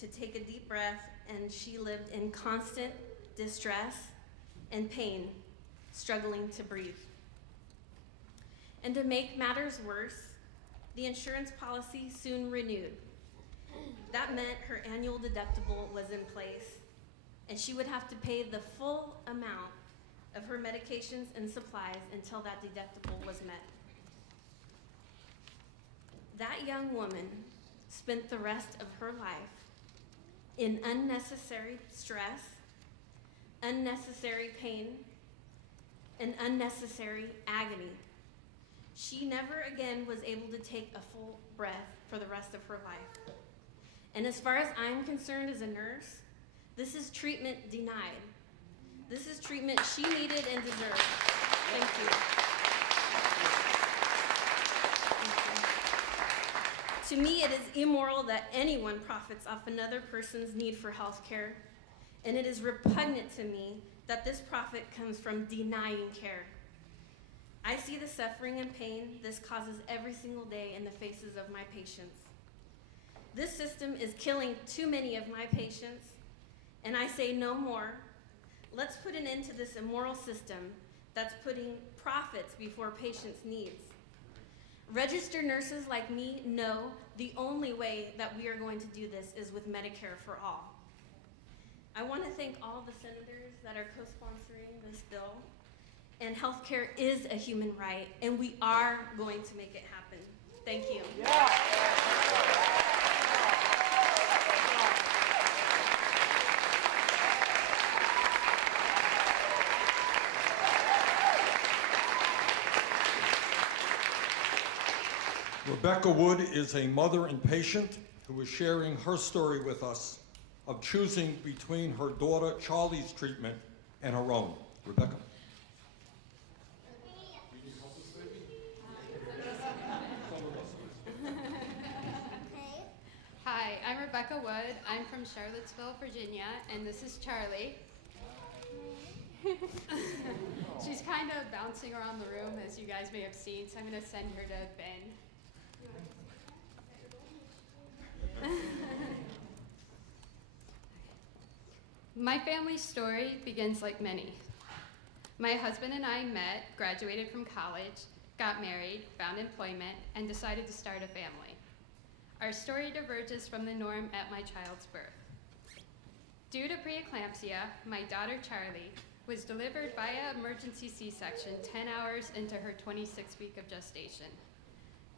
to take a deep breath, and she lived in constant distress and pain, struggling to breathe. And to make matters worse, the insurance policy soon renewed. That meant her annual deductible was in place, and she would have to pay the full amount of her medications and supplies until that deductible was met. That young woman spent the rest of her life in unnecessary stress, unnecessary pain, and unnecessary agony. She never again was able to take a full breath for the rest of her life. And as far as I'm concerned as a nurse, this is treatment denied. This is treatment she needed and deserved. Thank you. To me, it is immoral that anyone profits off another person's need for health care, and it is repugnant to me that this profit comes from denying care. I see the suffering and pain this causes every single day in the faces of my patients. This system is killing too many of my patients, and I say no more. Let's put an end to this immoral system that's putting profits before patients' needs. Registered nurses like me know the only way that we are going to do this is with Medicare for all. I want to thank all the senators that are co-sponsoring this bill. And healthcare is a human right, and we are going to make it happen. Thank you. Yeah. Rebecca Wood is a mother and patient who is sharing her story with us of choosing between her daughter Charlie's treatment and her own. Rebecca. Hi, I'm Rebecca Wood. I'm from Charlottesville, Virginia, and this is Charlie. She's kind of bouncing around the room, as you guys may have seen, so I'm going to send her to Ben. My family story begins like many. My husband and I met, graduated from college, got married, found employment, and decided to start a family. Our story diverges from the norm at my child's birth. Due to preeclampsia, my daughter Charlie was delivered via emergency C-section 10 hours into her 26th week of gestation.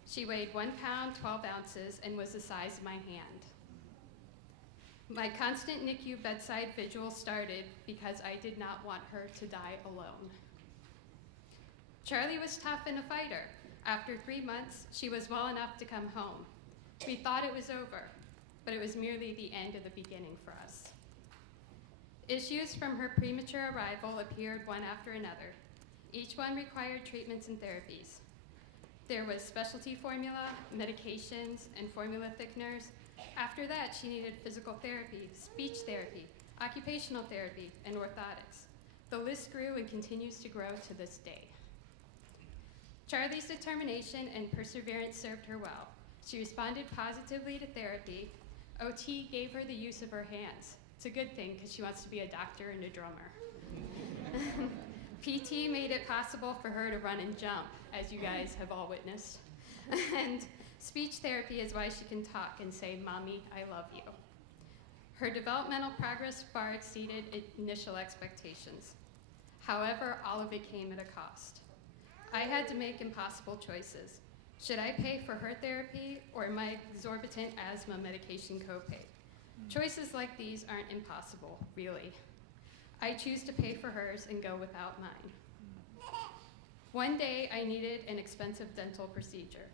She weighed 1 pound, 12 ounces, and was the size of my hand. My constant NICU bedside vigil started because I did not want her to die alone. Charlie was tough and a fighter. After 3 months, she was well enough to come home. We thought it was over, but it was merely the end of the beginning for us. Issues from her premature arrival appeared one after another. Each one required treatments and therapies. There was specialty formula, medications, and formula thickeners. After that, she needed physical therapy, speech therapy, occupational therapy, and orthotics. The list grew and continues to grow to this day. Charlie's determination and perseverance served her well. She responded positively to therapy. OT gave her the use of her hands. It's a good thing because she wants to be a doctor and a drummer. PT made it possible for her to run and jump, as you guys have all witnessed. And speech therapy is why she can talk and say, "Mommy, I love you." Her developmental progress far exceeded initial expectations. However, all of it came at a cost. I had to make impossible choices. Should I pay for her therapy or my exorbitant asthma medication copay? Choices like these aren't impossible, really. I choose to pay for hers and go without mine. One day, I needed an expensive dental procedure.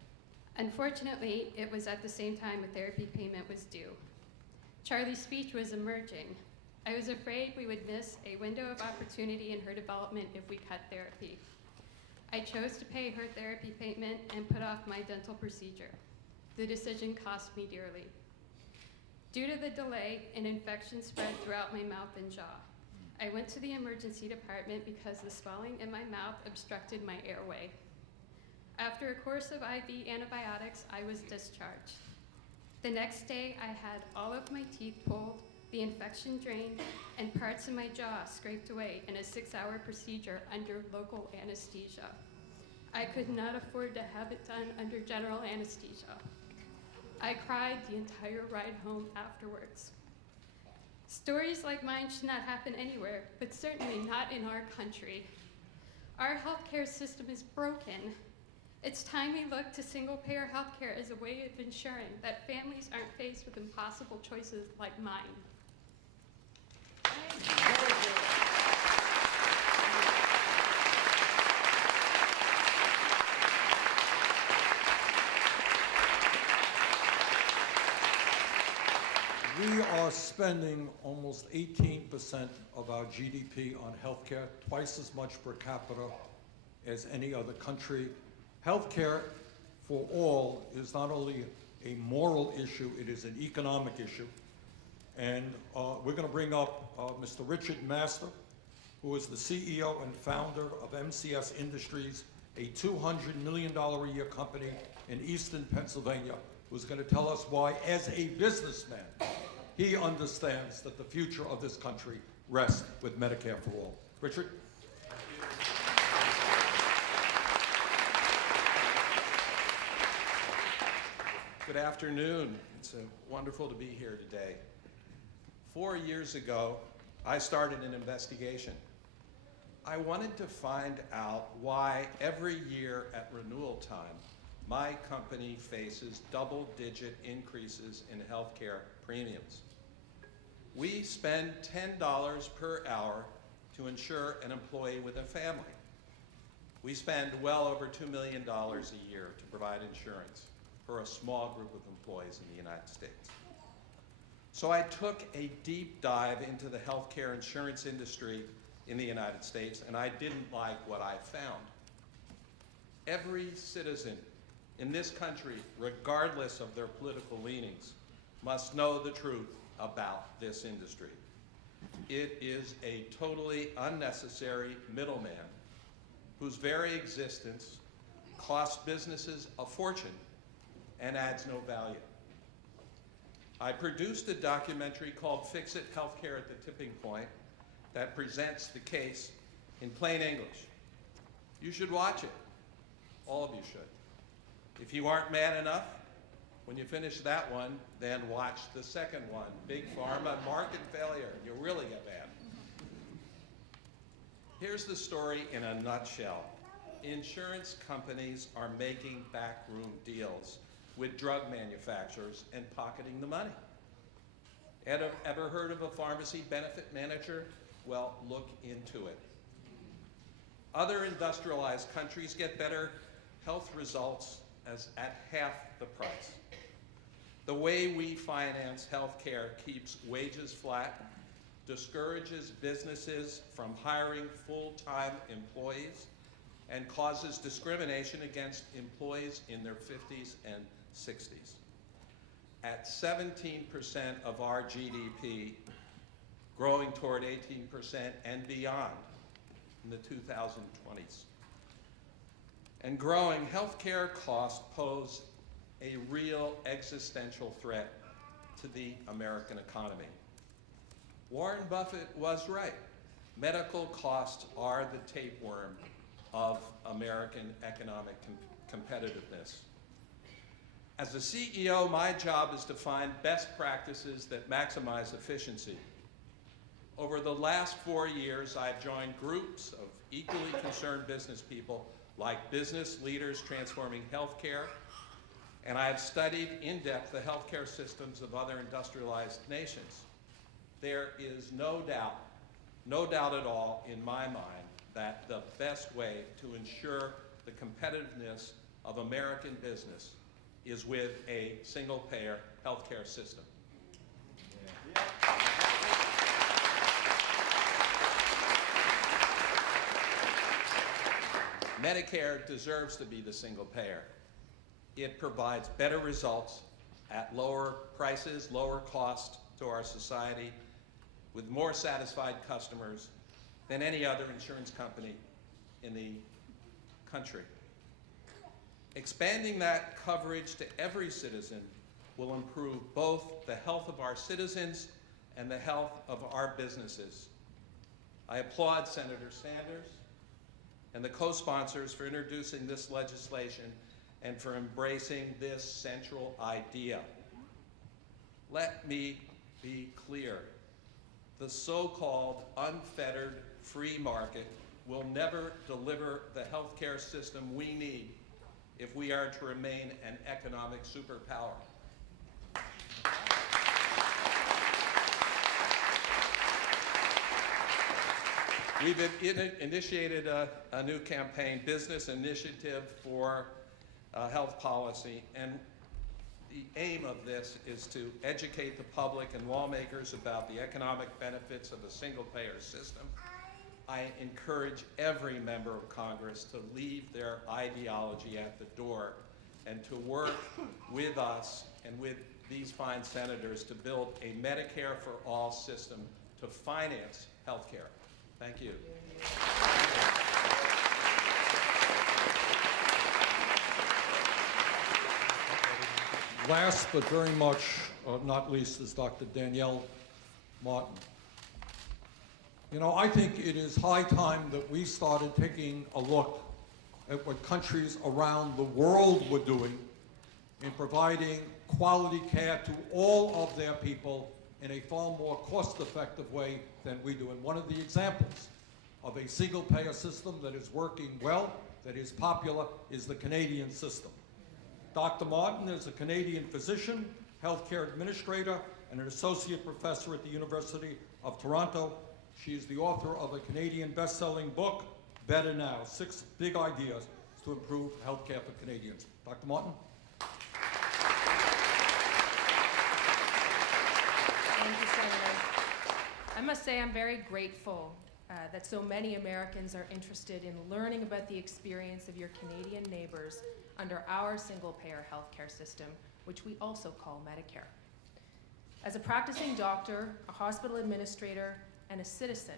Unfortunately, it was at the same time a therapy payment was due. Charlie's speech was emerging. I was afraid we would miss a window of opportunity in her development if we cut therapy. I chose to pay her therapy payment and put off my dental procedure. The decision cost me dearly. Due to the delay, an infection spread throughout my mouth and jaw. I went to the emergency department because the swelling in my mouth obstructed my airway. After a course of IV antibiotics, I was discharged. The next day, I had all of my teeth pulled, the infection drained, and parts of my jaw scraped away in a 6-hour procedure under local anesthesia. I could not afford to have it done under general anesthesia. I cried the entire ride home afterwards. Stories like mine should not happen anywhere, but certainly not in our country. Our healthcare system is broken. It's time we look to single-payer healthcare as a way of ensuring that families aren't faced with impossible choices like mine. We are spending almost 18% of our GDP on healthcare, twice as much per capita as any other country. Healthcare for all is not only a moral issue, it is an economic issue. And we're going to bring up Mr. Richard Master, who is the CEO and founder of MCS Industries, a $200 million a year company in Eastern Pennsylvania, who's going to tell us why, as a businessman, he understands that the future of this country rests with Medicare for all. Richard? Good afternoon. It's wonderful to be here today. 4 years ago, I started an investigation. I wanted to find out why every year at renewal time, my company faces double-digit increases in healthcare premiums. We spend $10 per hour to insure an employee with a family. We spend well over $2 million a year to provide insurance for a small group of employees in the United States. So I took a deep dive into the healthcare insurance industry in the United States, and I didn't like what I found. Every citizen in this country, regardless of their political leanings, must know the truth about this industry. It is a totally unnecessary middleman whose very existence costs businesses a fortune and adds no value. I produced a documentary called Fix It, Healthcare at the Tipping Point that presents the case in plain English. You should watch it. All of you should. If you aren't mad enough, when you finish that one, then watch the second one, Big Pharma Market Failure. You'll really get mad. Here's the story in a nutshell. Insurance companies are making backroom deals with drug manufacturers and pocketing the money. Ever heard of a pharmacy benefit manager? Well, look into it. Other industrialized countries get better health results at half the price. The way we finance healthcare keeps wages flat, discourages businesses from hiring full-time employees, and causes discrimination against employees in their 50s and 60s. At 17% of our GDP, growing toward 18% and beyond in the 2020s. And growing, healthcare costs pose a real existential threat to the American economy. Warren Buffett was right. Medical costs are the tapeworm of American economic competitiveness. As a CEO, my job is to find best practices that maximize efficiency. Over the last 4 years, I've joined groups of equally concerned business people like Business Leaders Transforming Healthcare, and I have studied in depth the healthcare systems of other industrialized nations. There is no doubt at all in my mind that the best way to ensure the competitiveness of American business is with a single-payer healthcare system. Yeah. Medicare deserves to be the single payer. It provides better results at lower prices, lower cost to our society, with more satisfied customers than any other insurance company in the country. Expanding that coverage to every citizen will improve both the health of our citizens and the health of our businesses. I applaud Senator Sanders and the co-sponsors for introducing this legislation and for embracing this central idea. Let me be clear. The so-called unfettered free market will never deliver the healthcare system we need if we are to remain an economic superpower. We've initiated a new campaign, Business Initiative for Health Policy, and the aim of this is to educate the public and lawmakers about the economic benefits of a single-payer system. I encourage every member of Congress to leave their ideology at the door and to work with us and with these fine senators to build a Medicare for all system to finance health care. Thank you. Last but very much not least is Dr. Danielle Martin. You know, I think it is high time that we started taking a look at what countries around the world were doing in providing quality care to all of their people in a far more cost-effective way than we do. And one of the examples of a single-payer system that is working well, that is popular, is the Canadian system. Dr. Martin is a Canadian physician, healthcare administrator, and an associate professor at the University of Toronto. She is the author of a Canadian best-selling book, Better Now, 6 Big Ideas to Improve Healthcare for Canadians. Dr. Martin? Thank you, Senator. I must say I'm very grateful that so many Americans are interested in learning about the experience of your Canadian neighbors under our single-payer healthcare system, which we also call Medicare. As a practicing doctor, a hospital administrator, and a citizen,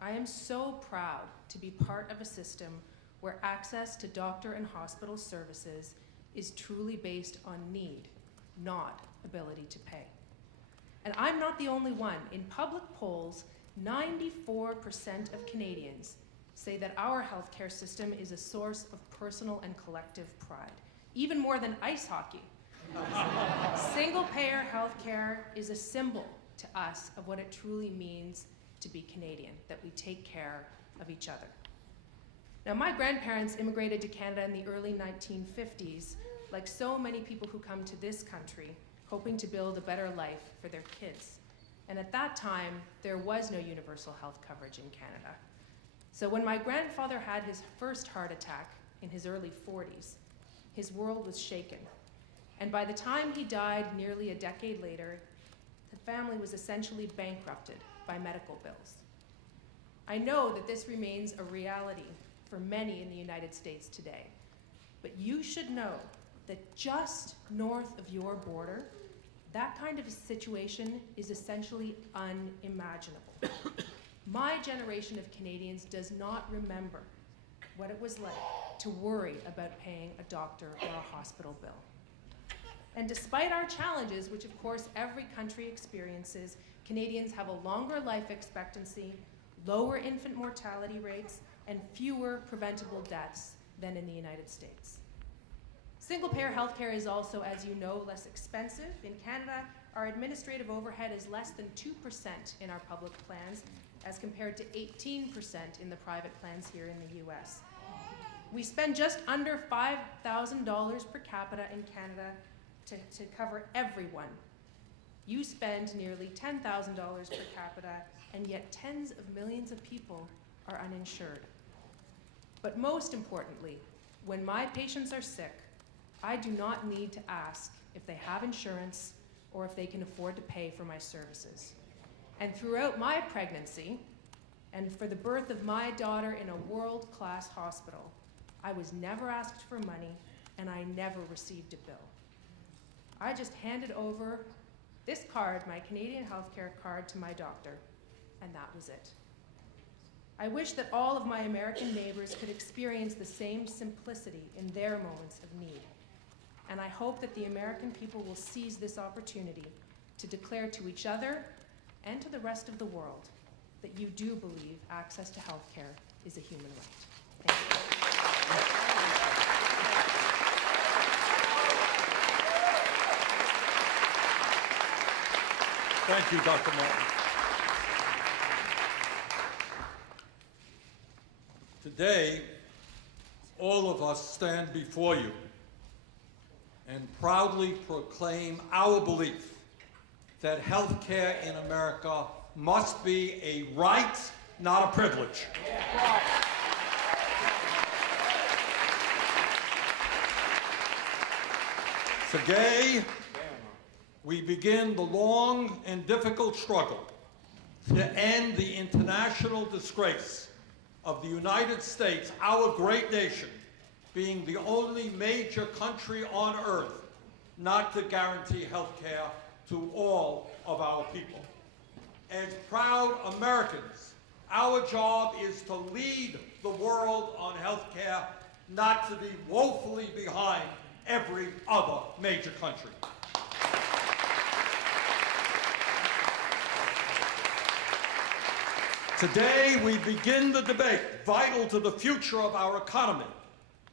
I am so proud to be part of a system where access to doctor and hospital services is truly based on need, not ability to pay. And I'm not the only one. In public polls, 94% of Canadians say that our healthcare system is a source of personal and collective pride, even more than ice hockey. Single-payer healthcare is a symbol to us of what it truly means to be Canadian, that we take care of each other. Now, my grandparents immigrated to Canada in the early 1950s, like so many people who come to this country, hoping to build a better life for their kids. And at that time, there was no universal health coverage in Canada. So when my grandfather had his first heart attack in his early 40s, his world was shaken. And by the time he died nearly a decade later, the family was essentially bankrupted by medical bills. I know that this remains a reality for many in the United States today, but you should know that just north of your border, that kind of a situation is essentially unimaginable. My generation of Canadians does not remember what it was like to worry about paying a doctor or a hospital bill. And despite our challenges, which of course every country experiences, Canadians have a longer life expectancy, lower infant mortality rates, and fewer preventable deaths than in the United States. Single-payer healthcare is also, as you know, less expensive. In Canada, our administrative overhead is less than 2% in our public plans, as compared to 18% in the private plans here in the US. We spend just under $5,000 per capita in Canada to cover everyone. You spend nearly $10,000 per capita, and yet tens of millions of people are uninsured. But most importantly, when my patients are sick, I do not need to ask if they have insurance or if they can afford to pay for my services. And throughout my pregnancy, and for the birth of my daughter in a world-class hospital, I was never asked for money, and I never received a bill. I just handed over this card, my Canadian healthcare card, to my doctor, and that was it. I wish that all of my American neighbors could experience the same simplicity in their moments of need. And I hope that the American people will seize this opportunity to declare to each other and to the rest of the world that you do believe access to health care is a human right. Thank you. Thank you, Dr. Martin. Today, all of us stand before you and proudly proclaim our belief that health care in America must be a right, not a privilege. Today, we begin the long and difficult struggle to end the international disgrace of the United States, our great nation, being the only major country on earth not to guarantee health care to all of our people. As proud Americans, our job is to lead the world on health care, not to be woefully behind every other major country. Today, we begin the debate vital to the future of our economy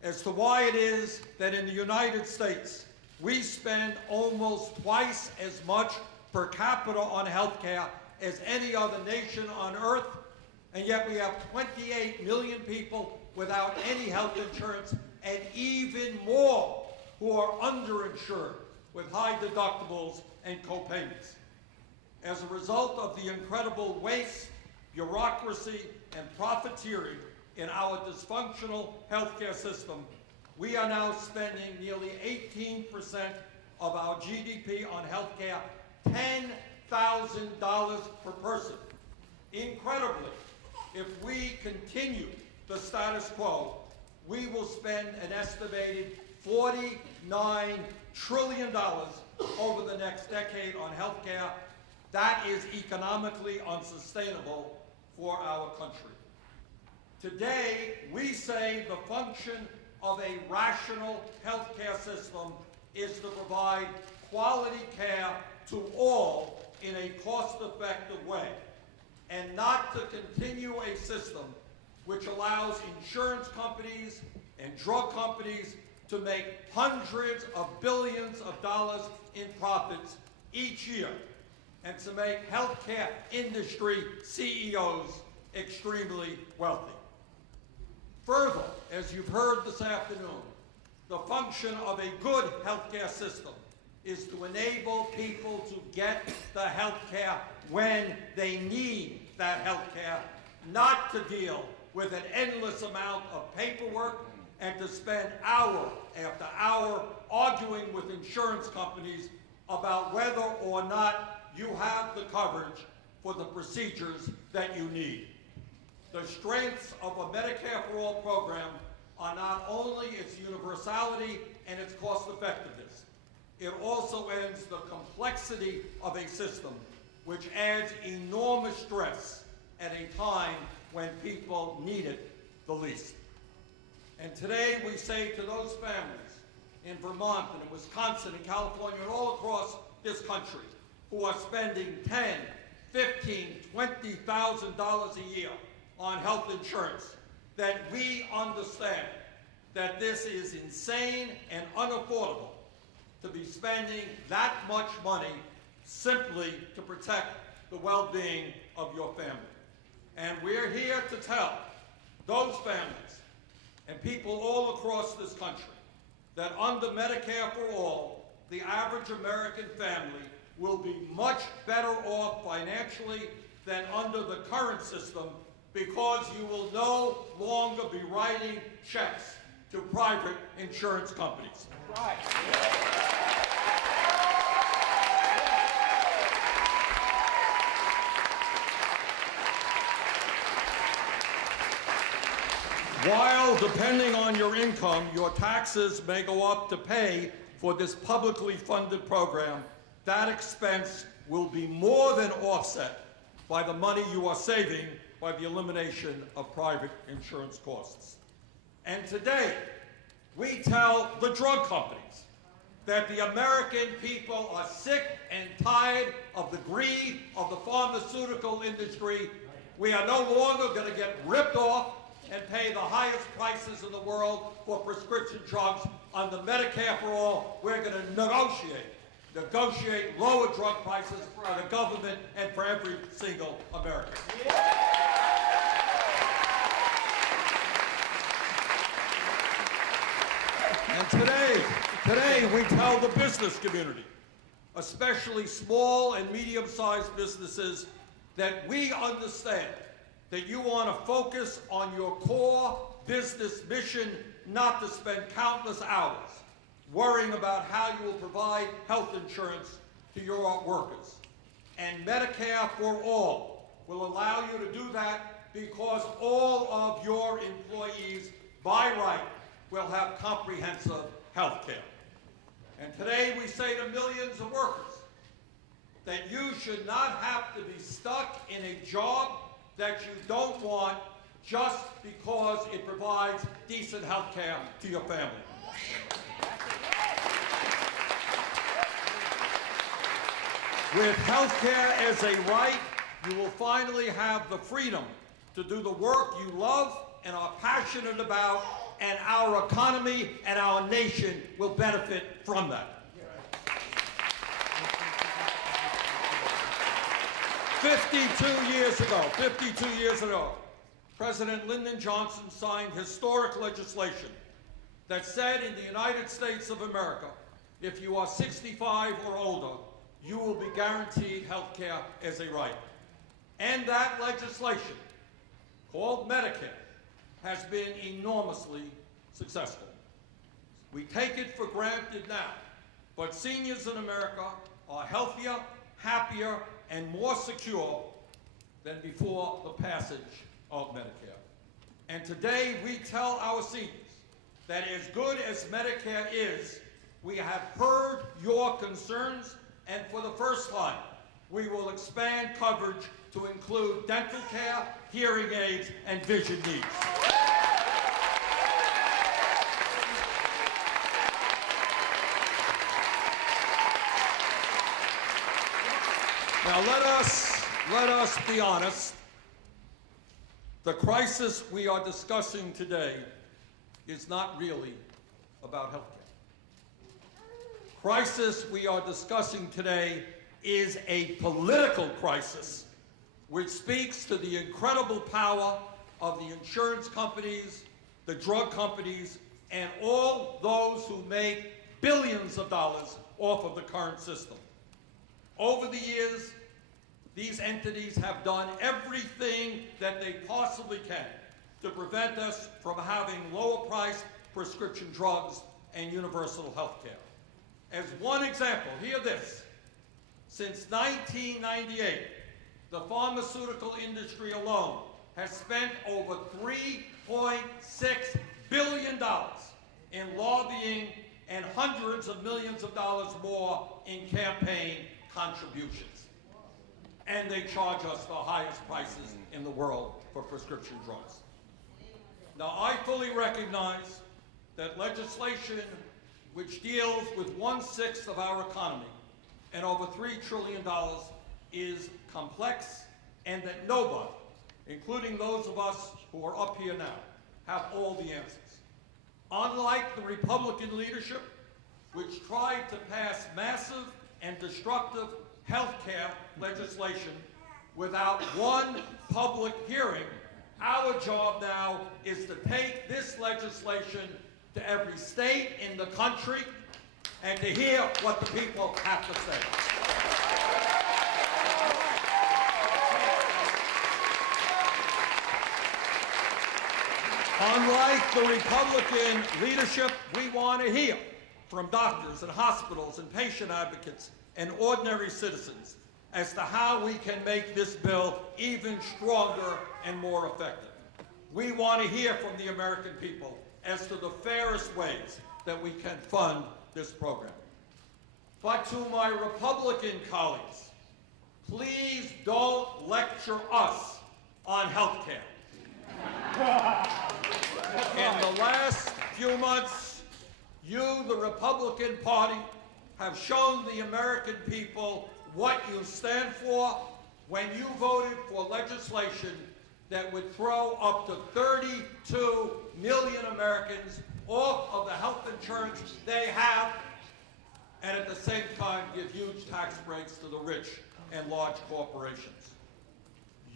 as to why it is that in the United States, we spend almost twice as much per capita on health care as any other nation on earth, and yet we have 28 million people without any health insurance, and even more who are underinsured with high deductibles and co-payments. As a result of the incredible waste, bureaucracy, and profiteering in our dysfunctional healthcare system, we are now spending nearly 18% of our GDP on healthcare, $10,000 per person. Incredibly, if we continue the status quo, we will spend an estimated $49 trillion over the next decade on healthcare. That is economically unsustainable for our country. Today, we say the function of a rational healthcare system is to provide quality care to all in a cost-effective way, and not to continue a system which allows insurance companies and drug companies to make hundreds of billions of dollars in profits each year, and to make healthcare industry CEOs extremely wealthy. Further, as you've heard this afternoon, the function of a good healthcare system is to enable people to get the healthcare when they need that healthcare, not to deal with an endless amount of paperwork and to spend hour after hour arguing with insurance companies about whether or not you have the coverage for the procedures that you need. The strengths of a Medicare for All program are not only its universality and its cost effectiveness, it also ends the complexity of a system which adds enormous stress at a time when people need it the least. And today we say to those families in Vermont and in Wisconsin and California and all across this country who are spending $10,000, $15,000, $20,000 a year on health insurance, that we understand that this is insane and unaffordable to be spending that much money simply to protect the well-being of your family. And we're here to tell those families and people all across this country that under Medicare for All, the average American family will be much better off financially than under the current system, because you will no longer be writing checks to private insurance companies. Right. While, depending on your income, your taxes may go up to pay for this publicly funded program, that expense will be more than offset by the money you are saving by the elimination of private insurance costs. And today, we tell the drug companies that the American people are sick and tired of the greed of the pharmaceutical industry. We are no longer going to get ripped off and pay the highest prices in the world for prescription drugs under Medicare for all. We're going to negotiate lower drug prices for the government and for every single American. And today we tell the business community, especially small and medium-sized businesses, that we understand that you want to focus on your core business mission, not to spend countless hours worrying about how you will provide health insurance to your workers. And Medicare for All will allow you to do that because all of your employees, by right, will have comprehensive health care. And today we say to millions of workers that you should not have to be stuck in a job that you don't want just because it provides decent health care to your family. With health care as a right, you will finally have the freedom to do the work you love and are passionate about, and our economy and our nation will benefit from that. 52 years ago, President Lyndon Johnson signed historic legislation that said in the United States of America, if you are 65 or older, you will be guaranteed health care as a right. And that legislation, called Medicare, has been enormously successful. We take it for granted now, but seniors in America are healthier, happier, and more secure than before the passage of Medicare. And today we tell our seniors that as good as Medicare is, we have heard your concerns, and for the first time, we will expand coverage to include dental care, hearing aids, and vision needs. Now let us be honest. The crisis we are discussing today is not really about health care. Crisis we are discussing today is a political crisis which speaks to the incredible power of the insurance companies, the drug companies, and all those who make billions of dollars off of the current system. Over the years, these entities have done everything that they possibly can to prevent us from having lower-priced prescription drugs and universal health care. As one example, hear this. Since 1998, the pharmaceutical industry alone has spent over $3.6 billion in lobbying and hundreds of millions of dollars more in campaign contributions. And they charge us the highest prices in the world for prescription drugs. Now, I fully recognize that legislation which deals with 1/6 of our economy and over $3 trillion is complex, and that nobody, including those of us who are up here now, have all the answers. Unlike the Republican leadership, which tried to pass massive and destructive health care legislation without one public hearing, our job now is to take this legislation to every state in the country and to hear what the people have to say. Unlike the Republican leadership, we want to hear from doctors and hospitals and patient advocates and ordinary citizens as to how we can make this bill even stronger and more effective. We want to hear from the American people as to the fairest ways that we can fund this program. But to my Republican colleagues, please don't lecture us on health care. In the last few months, you, the Republican Party, have shown the American people what you stand for when you voted for legislation that would throw up to 32 million Americans off of the health insurance they have, and at the same time give huge tax breaks to the rich and large corporations.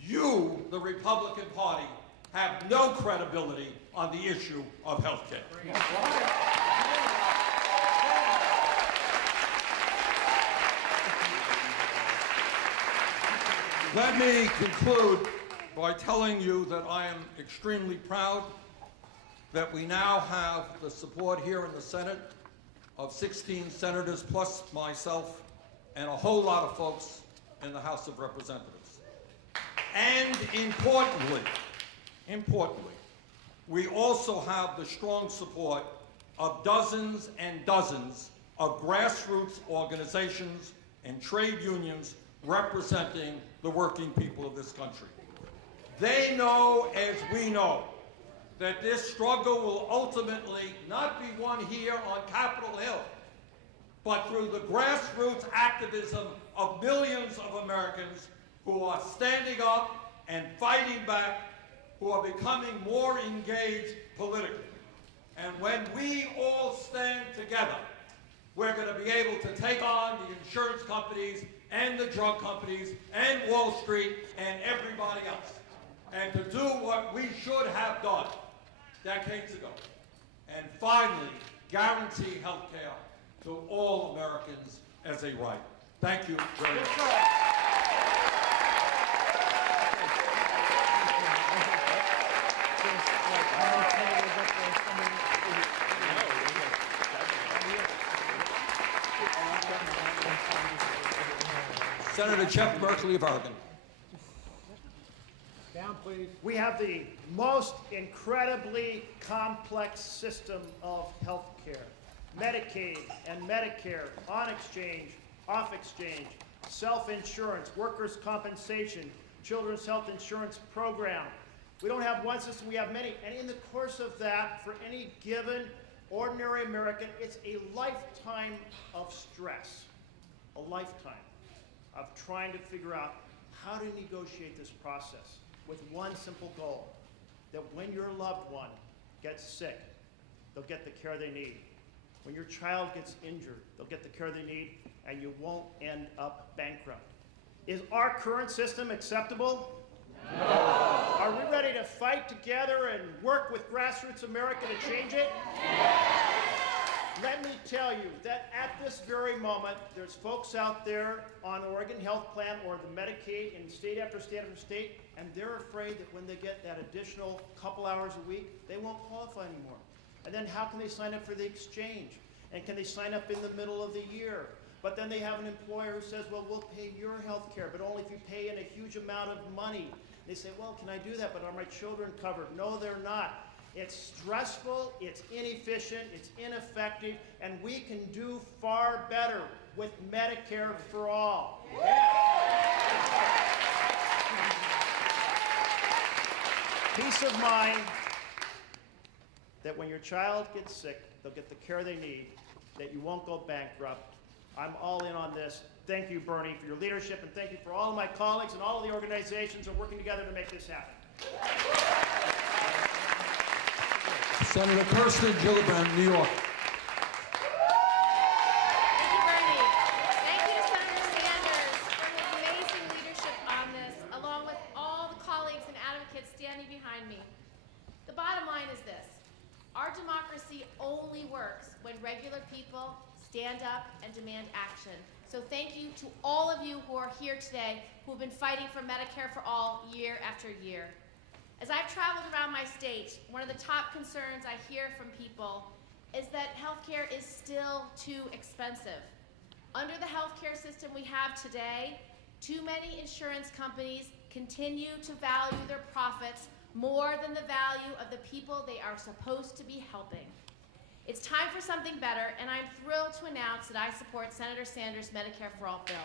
You, the Republican Party, have no credibility on the issue of health care. Let me conclude by telling you that I am extremely proud that we now have the support here in the Senate of 16 senators plus myself and a whole lot of folks in the House of Representatives. And importantly, we also have the strong support of dozens and dozens of grassroots organizations and trade unions representing the working people of this country. They know, as we know, that this struggle will ultimately not be won here on Capitol Hill, but through the grassroots activism of millions of Americans who are standing up and fighting back, who are becoming more engaged politically. And when we all stand together, we're going to be able to take on the insurance companies and the drug companies and Wall Street and everybody else, and to do what we should have done decades ago, and finally guarantee health care to all Americans as a right. Thank you very much. Senator Chet Berkeley of Oregon. Down, please. We have the most incredibly complex system of health care. Medicaid and Medicare, on exchange, off exchange, self-insurance, workers' compensation, children's health insurance program. We don't have one system, we have many. And in the course of that, for any given ordinary American, it's a lifetime of stress, a lifetime of trying to figure out how to negotiate this process with one simple goal, that when your loved one gets sick, they'll get the care they need. When your child gets injured, they'll get the care they need, and you won't end up bankrupt. Is our current system acceptable? No. Are we ready to fight together and work with Grassroots America to change it? Let me tell you that at this very moment, there's folks out there on the Oregon Health Plan or the Medicaid in state after state after state, and they're afraid that when they get that additional couple hours a week, they won't qualify anymore. And then how can they sign up for the exchange? And can they sign up in the middle of the year? But then they have an employer who says, well, we'll pay your health care, but only if you pay in a huge amount of money. They say, well, can I do that? But are my children covered? No, they're not. It's stressful, it's inefficient, it's ineffective, and we can do far better with Medicare for all. Peace of mind that when your child gets sick, they'll get the care they need, that you won't go bankrupt. I'm all in on this. Thank you, Bernie, for your leadership, and thank you for all of my colleagues and all of the organizations who are working together to make this happen. Senator Kirsten Gillibrand, New York. Thank you, Bernie. Thank you to Senator Sanders for his amazing leadership on this, along with all the colleagues and advocates standing behind me. The bottom line is this: our democracy only works when regular people stand up and demand action. So thank you to all of you who are here today who have been fighting for Medicare for all year after year. As I've traveled around my state, one of the top concerns I hear from people is that healthcare is still too expensive. Under the healthcare system we have today, too many insurance companies continue to value their profits more than the value of the people they are supposed to be helping. It's time for something better, and I'm thrilled to announce that I support Senator Sanders' Medicare for All bill.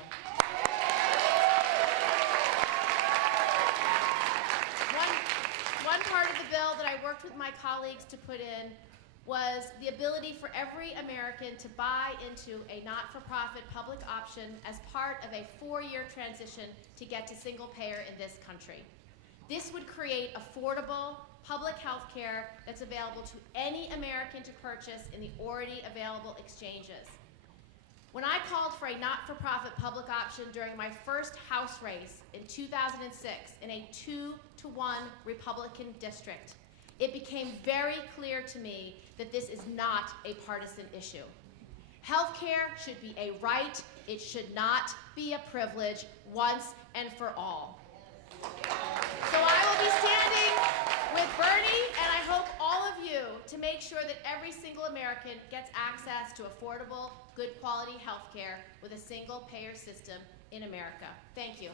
One part of the bill that I worked with my colleagues to put in was the ability for every American to buy into a not-for-profit public option as part of a 4-year transition to get to single payer in this country. This would create affordable public health care that's available to any American to purchase in the already available exchanges. When I called for a not-for-profit public option during my first House race in 2006 in a 2-to-1 Republican district, it became very clear to me that this is not a partisan issue. Healthcare should be a right. It should not be a privilege once and for all. So I will be standing with Bernie, and I hope all of you, to make sure that every single American gets access to affordable, good quality health care with a single payer system in America. Thank you.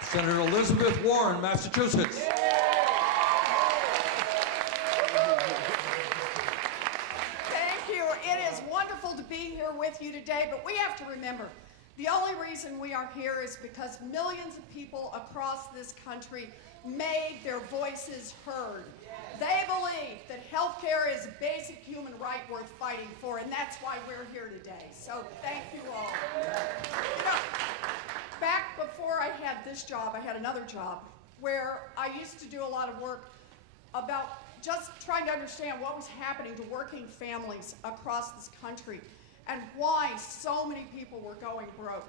Senator Elizabeth Warren, Massachusetts. Thank you. It is wonderful to be here with you today, but we have to remember, the only reason we are here is because millions of people across this country made their voices heard. They believe that health care is a basic human right worth fighting for, and that's why we're here today. So thank you all. You know, back before I had this job, I had another job where I used to do a lot of work about just trying to understand what was happening to working families across this country and why so many people were going broke.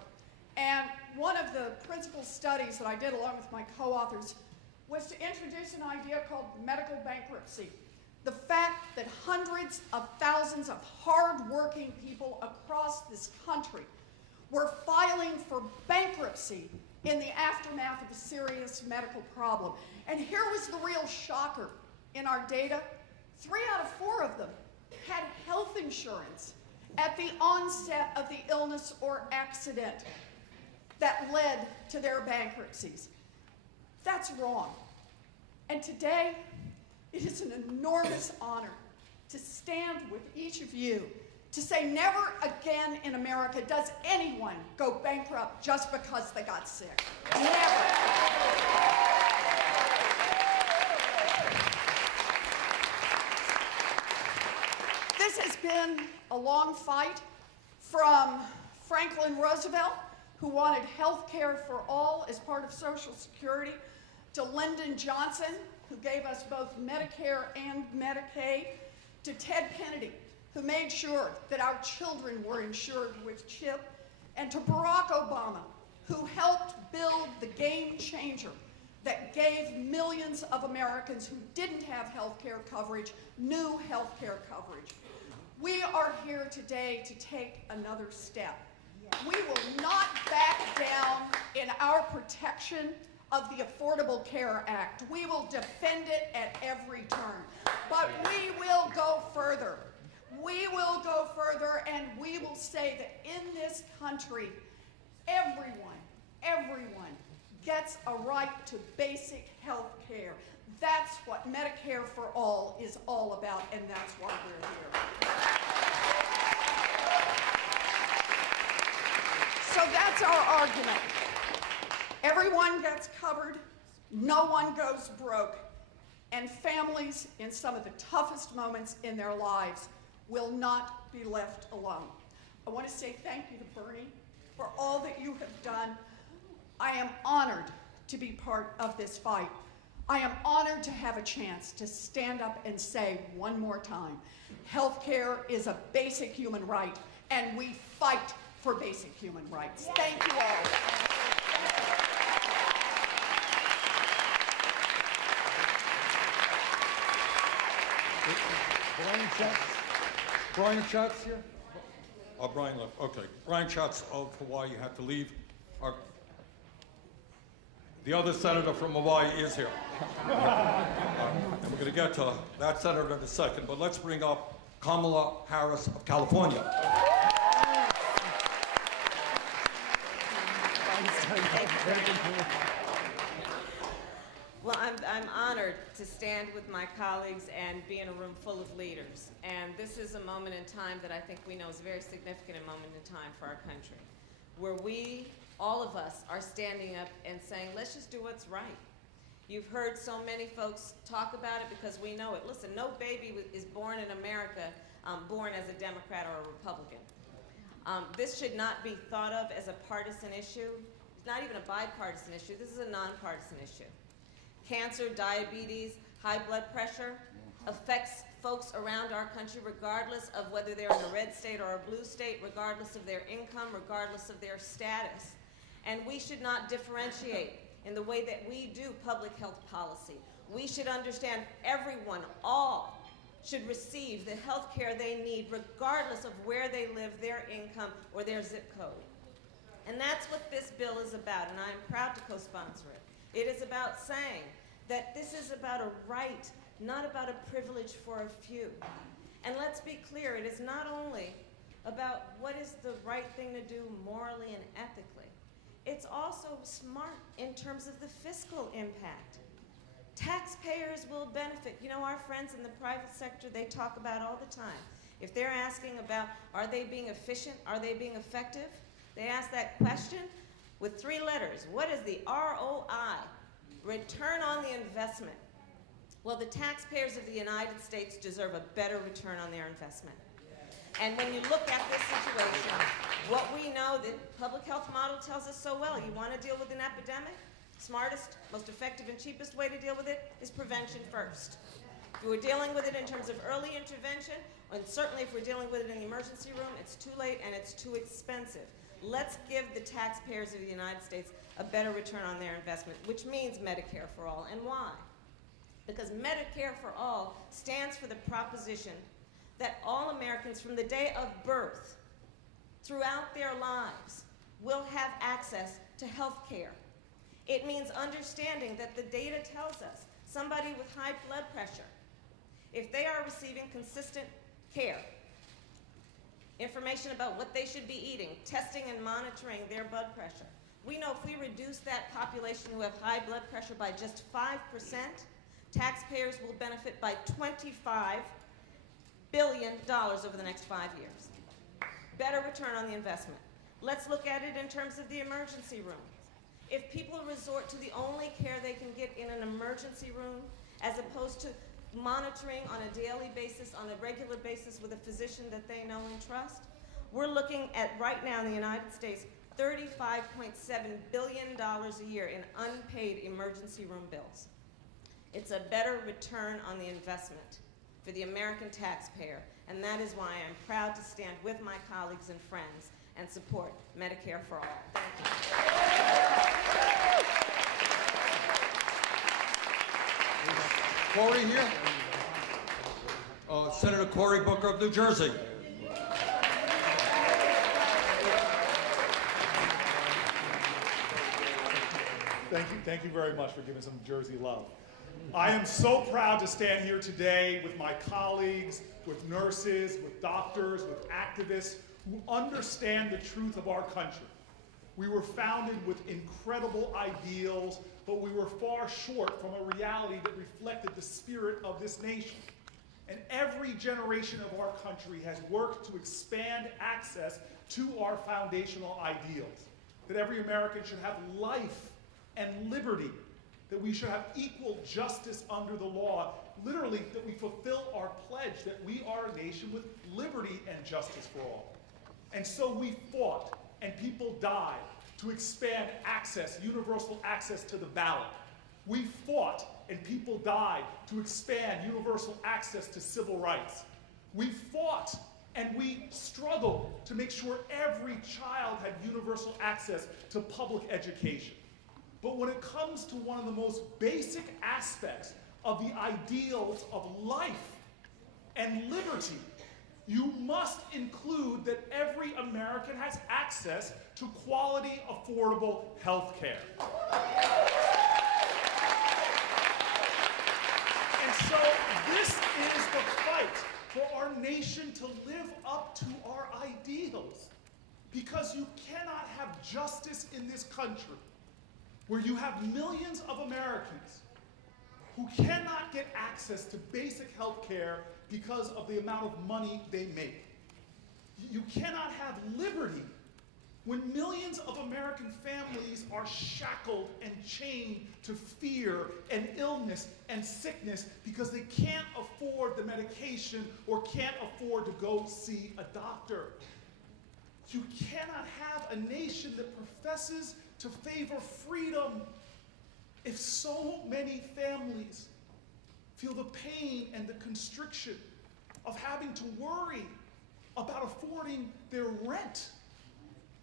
And one of the principal studies that I did along with my co-authors was to introduce an idea called medical bankruptcy. The fact that hundreds of thousands of hard-working people across this country were filing for bankruptcy in the aftermath of a serious medical problem. And here was the real shocker in our data. 3 out of 4 of them had health insurance at the onset of the illness or accident that led to their bankruptcies. That's wrong. And today, it is an enormous honor to stand with each of you to say never again in America does anyone go bankrupt just because they got sick. Never. This has been a long fight from Franklin Roosevelt, who wanted health care for all as part of Social Security, to Lyndon Johnson, who gave us both Medicare and Medicaid, to Ted Kennedy, who made sure that our children were insured with CHIP, and to Barack Obama, who helped build the game changer that gave millions of Americans who didn't have health care coverage new health care coverage. We are here today to take another step. We will not back down in our protection of the Affordable Care Act. We will defend it at every turn. But we will go further. We will go further, and we will say that in this country, everyone gets a right to basic health care. That's what Medicare for All is all about, and that's why we're here. So that's our argument. Everyone gets covered, no one goes broke, and families in some of the toughest moments in their lives will not be left alone. I want to say thank you to Bernie for all that you have done. I am honored to be part of this fight. I am honored to have a chance to stand up and say one more time, healthcare is a basic human right, and we fight for basic human rights. Thank you all. Brian Schatz here? Oh, Brian left. Okay. Brian Schatz of Hawaii had to leave. The other senator from Hawaii is here. And we're going to get to that senator in a second, but let's bring up Kamala Harris of California. Well, I'm honored to stand with my colleagues and be in a room full of leaders. And this is a moment in time that I think we know is a very significant moment in time for our country, where we, all of us, are standing up and saying, let's just do what's right. You've heard so many folks talk about it because we know it. Listen, no baby is born in America born as a Democrat or a Republican. This should not be thought of as a partisan issue. It's not even a bipartisan issue. This is a nonpartisan issue. Cancer, diabetes, high blood pressure affects folks around our country regardless of whether they're in a red state or a blue state, regardless of their income, regardless of their status. And we should not differentiate in the way that we do public health policy. We should understand everyone, all, should receive the health care they need regardless of where they live, their income, or their zip code. And that's what this bill is about, and I am proud to co-sponsor it. It is about saying that this is about a right, not about a privilege for a few. And let's be clear, it is not only about what is the right thing to do morally and ethically. It's also smart in terms of the fiscal impact. Taxpayers will benefit. You know, our friends in the private sector, they talk about all the time. If they're asking about, are they being efficient? Are they being effective? They ask that question with 3 letters. What is the ROI? Return on the investment. Well, the taxpayers of the United States deserve a better return on their investment. And when you look at this situation, what we know, the public health model tells us so well. You want to deal with an epidemic? Smartest, most effective, and cheapest way to deal with it is prevention first. If we're dealing with it in terms of early intervention, and certainly if we're dealing with it in the emergency room, it's too late and it's too expensive. Let's give the taxpayers of the United States a better return on their investment, which means Medicare for all. And why? Because Medicare for all stands for the proposition that all Americans from the day of birth throughout their lives will have access to health care. It means understanding that the data tells us somebody with high blood pressure, if they are receiving consistent care, information about what they should be eating, testing and monitoring their blood pressure, we know if we reduce that population who have high blood pressure by just 5%, taxpayers will benefit by $25 billion over the next 5 years. Better return on the investment. Let's look at it in terms of the emergency room. If people resort to the only care they can get in an emergency room, as opposed to monitoring on a daily basis, on a regular basis with a physician that they know and trust, we're looking at, right now in the United States, $35.7 billion a year in unpaid emergency room bills. It's a better return on the investment for the American taxpayer, and that is why I'm proud to stand with my colleagues and friends and support Medicare for all. Thank you. Cory here? Senator Cory Booker of New Jersey. Thank you very much for giving some Jersey love. I am so proud to stand here today with my colleagues, with nurses, with doctors, with activists who understand the truth of our country. We were founded with incredible ideals, but we were far short from a reality that reflected the spirit of this nation. And every generation of our country has worked to expand access to our foundational ideals. That every American should have life and liberty, that we should have equal justice under the law, literally that we fulfill our pledge that we are a nation with liberty and justice for all. And so we fought, and people died to expand access, universal access to the ballot. We fought, and people died to expand universal access to civil rights. We fought, and we struggled to make sure every child had universal access to public education. But when it comes to one of the most basic aspects of the ideals of life and liberty, you must include that every American has access to quality, affordable health care. And so this is the fight for our nation to live up to our ideals. Because you cannot have justice in this country where you have millions of Americans who cannot get access to basic health care because of the amount of money they make. You cannot have liberty when millions of American families are shackled and chained to fear and illness and sickness because they can't afford the medication or can't afford to go see a doctor. You cannot have a nation that professes to favor freedom if so many families feel the pain and the constriction of having to worry about affording their rent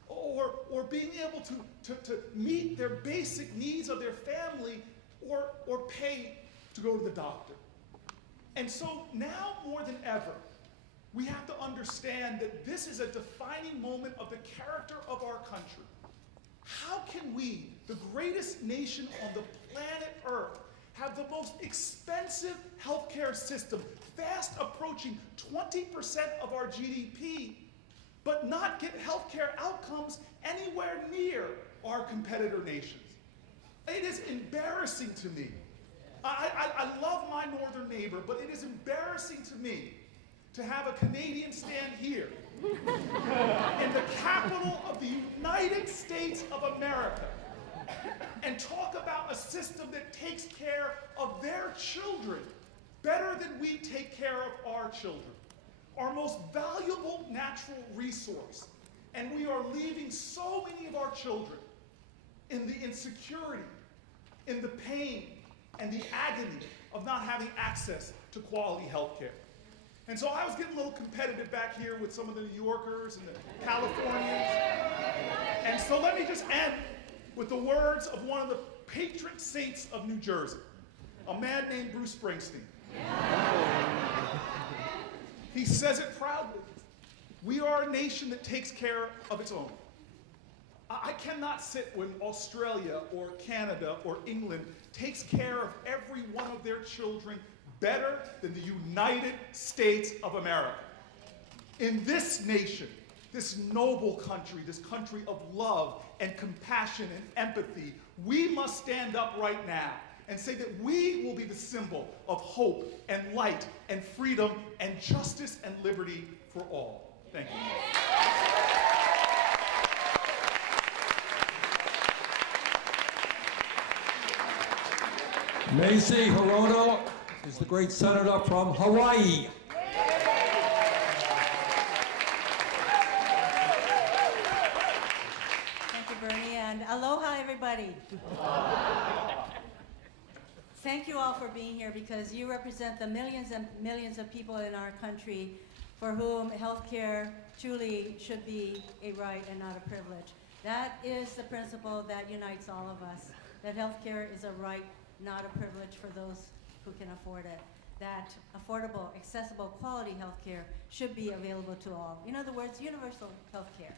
or being able to meet their basic needs of their family or pay to go to the doctor. And so now more than ever, we have to understand that this is a defining moment of the character of our country. How can we, the greatest nation on the planet Earth, have the most expensive healthcare system, fast approaching 20% of our GDP, but not get healthcare outcomes anywhere near our competitor nations? It is embarrassing to me. I love my northern neighbor, but it is embarrassing to me to have a Canadian stand here in the capital of the United States of America and talk about a system that takes care of their children better than we take care of our children, our most valuable natural resource. And we are leaving so many of our children in the insecurity, in the pain, and the agony of not having access to quality health care. And so I was getting a little competitive back here with some of the New Yorkers and the Californians. And so let me just end with the words of one of the patron saints of New Jersey, a man named Bruce Springsteen. He says it proudly. We are a nation that takes care of its own. I cannot sit when Australia or Canada or England takes care of every one of their children better than the United States of America. In this nation, this noble country, this country of love and compassion and empathy, we must stand up right now and say that we will be the symbol of hope and light and freedom and justice and liberty for all. Thank you. Macy Hirono is the great senator from Hawaii. Thank you, Bernie, and aloha, everybody. Thank you all for being here because you represent the millions and millions of people in our country for whom healthcare truly should be a right and not a privilege. That is the principle that unites all of us, that healthcare is a right, not a privilege for those who can afford it. That affordable, accessible, quality healthcare should be available to all. In other words, universal healthcare.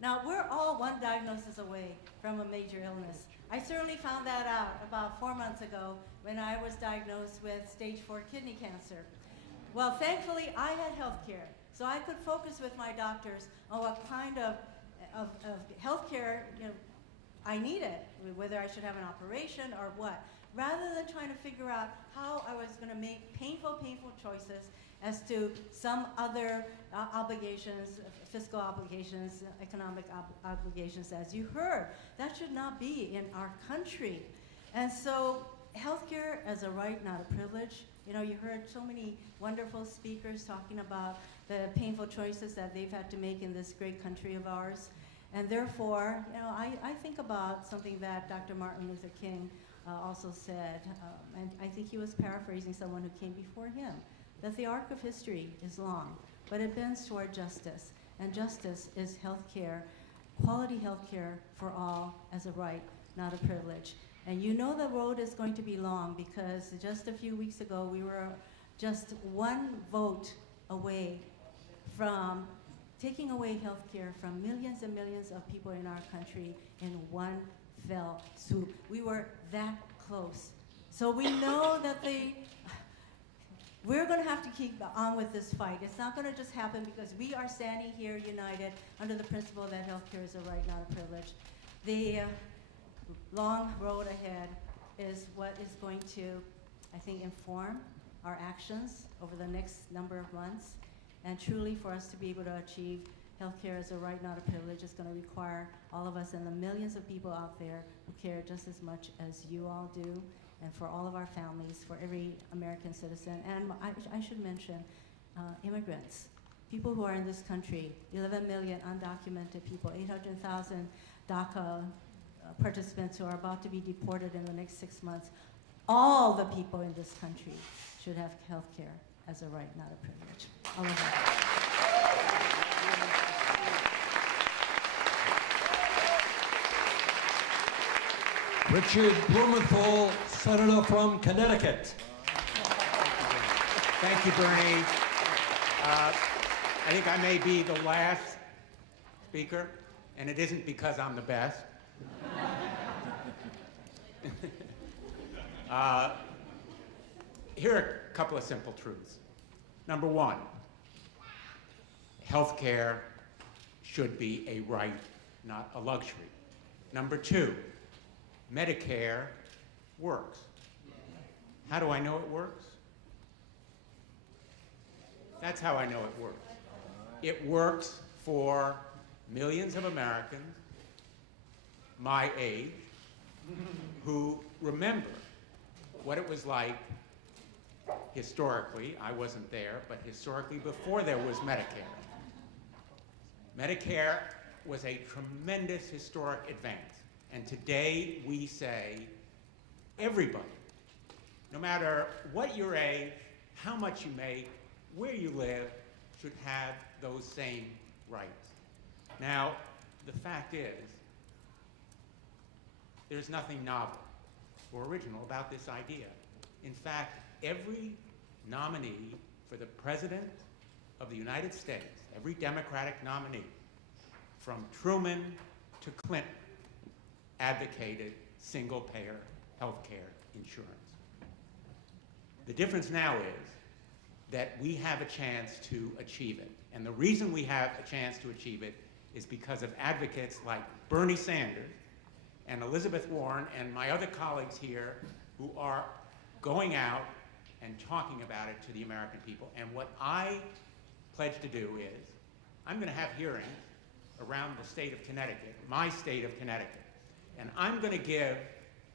Now, we're all one diagnosis away from a major illness. I certainly found that out about 4 months ago when I was diagnosed with stage 4 kidney cancer. Well, thankfully, I had healthcare, so I could focus with my doctors on what kind of healthcare I needed, whether I should have an operation or what, rather than trying to figure out how I was going to make painful choices as to some other obligations, fiscal obligations, economic obligations, as you heard. That should not be in our country. And so healthcare as a right, not a privilege. You heard so many wonderful speakers talking about the painful choices that they've had to make in this great country of ours. And therefore, I think about something that Dr. Martin Luther King also said, and I think he was paraphrasing someone who came before him, that the arc of history is long, but it bends toward justice. And justice is healthcare, quality healthcare for all as a right, not a privilege. And the road is going to be long because just a few weeks ago, we were just one vote away from taking away healthcare from millions and millions of people in our country in one fell swoop. We were that close. So we know that we're going to have to keep on with this fight. It's not going to just happen because we are standing here united under the principle that healthcare is a right, not a privilege. The long road ahead is what is going to, I think, inform our actions over the next number of months, and truly for us to be able to achieve healthcare as a right, not a privilege, is going to require all of us and the millions of people out there who care just as much as you all do, and for all of our families, for every American citizen. And I should mention immigrants, people who are in this country, 11 million undocumented people, 800,000 DACA participants who are about to be deported in the next 6 months. All the people in this country should have health care as a right, not a privilege. All of that. Richard Blumenthal, Senator from Connecticut. Thank you, Bernie. I think I may be the last speaker, and it isn't because I'm the best. Here are a couple of simple truths. Number one, health care should be a right, not a luxury. Number two, Medicare works. How do I know it works? That's how I know it works. It works for millions of Americans my age who remember what it was like historically. I wasn't there, but historically before there was Medicare. Medicare was a tremendous historic advance. And today we say everybody, no matter what your age, how much you make, where you live, should have those same rights. Now, the fact is, there's nothing novel or original about this idea. In fact, every nominee for the President of the United States, every Democratic nominee, from Truman to Clinton, advocated single-payer health care insurance. The difference now is that we have a chance to achieve it. And the reason we have a chance to achieve it is because of advocates like Bernie Sanders and Elizabeth Warren and my other colleagues here who are going out and talking about it to the American people. And what I pledge to do is, I'm going to have hearings around the state of Connecticut, my state of Connecticut, and I'm going to give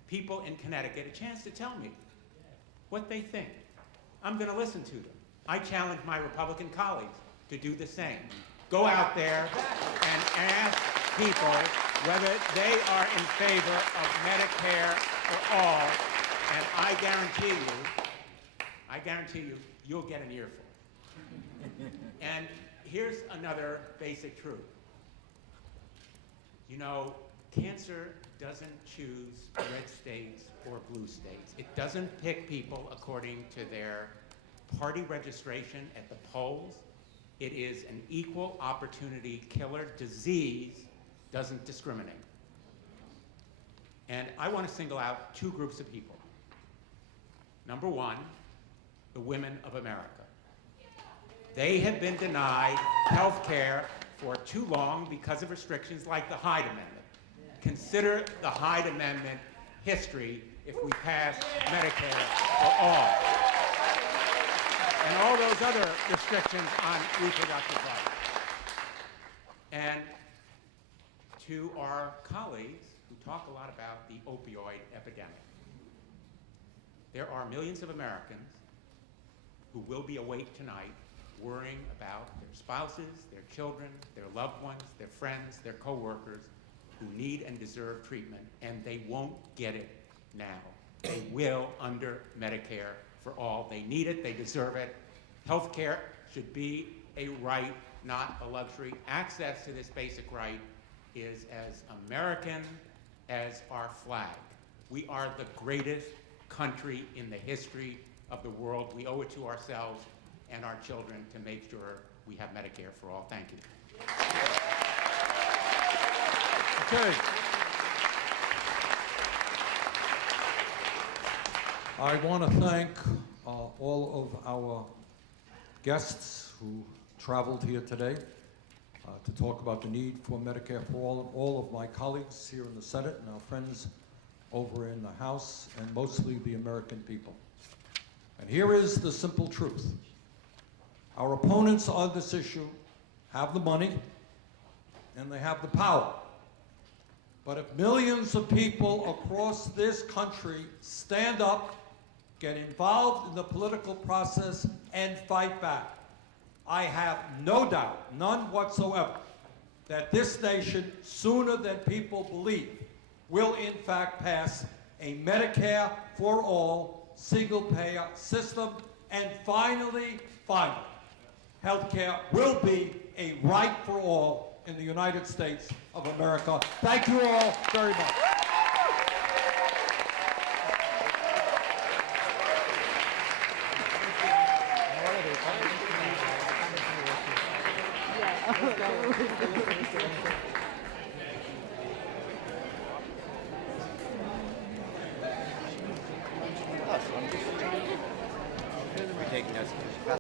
people in Connecticut a chance to tell me what they think. I'm going to listen to them. I challenge my Republican colleagues to do the same. Go out there and ask people whether they are in favor of Medicare for all, and I guarantee you, you'll get an earful. And here's another basic truth. You know, cancer doesn't choose red states or blue states. It doesn't pick people according to their party registration at the polls. It is an equal opportunity killer. Disease doesn't discriminate. And I want to single out two groups of people. Number one, the women of America. They have been denied health care for too long because of restrictions like the Hyde Amendment. Consider the Hyde Amendment history if we pass Medicare for all. And all those other restrictions on reproductive rights. And to our colleagues who talk a lot about the opioid epidemic, there are millions of Americans who will be awake tonight worrying about their spouses, their children, their loved ones, their friends, their coworkers who need and deserve treatment, and they won't get it now. They will under Medicare for all. They need it, they deserve it. Health care should be a right, not a luxury. Access to this basic right is as American as our flag. We are the greatest country in the history of the world. We owe it to ourselves and our children to make sure we have Medicare for all. Thank you. Okay. I want to thank all of our guests who traveled here today to talk about the need for Medicare for all of my colleagues here in the Senate and our friends over in the House, and mostly the American people. And here is the simple truth. Our opponents on this issue have the money, and they have the power. But if millions of people across this country stand up, get involved in the political process, and fight back, I have no doubt, none whatsoever, that this nation, sooner than people believe, will in fact pass a Medicare for all, single-payer system, and finally, healthcare will be a right for all in the United States of America. Thank you all very much.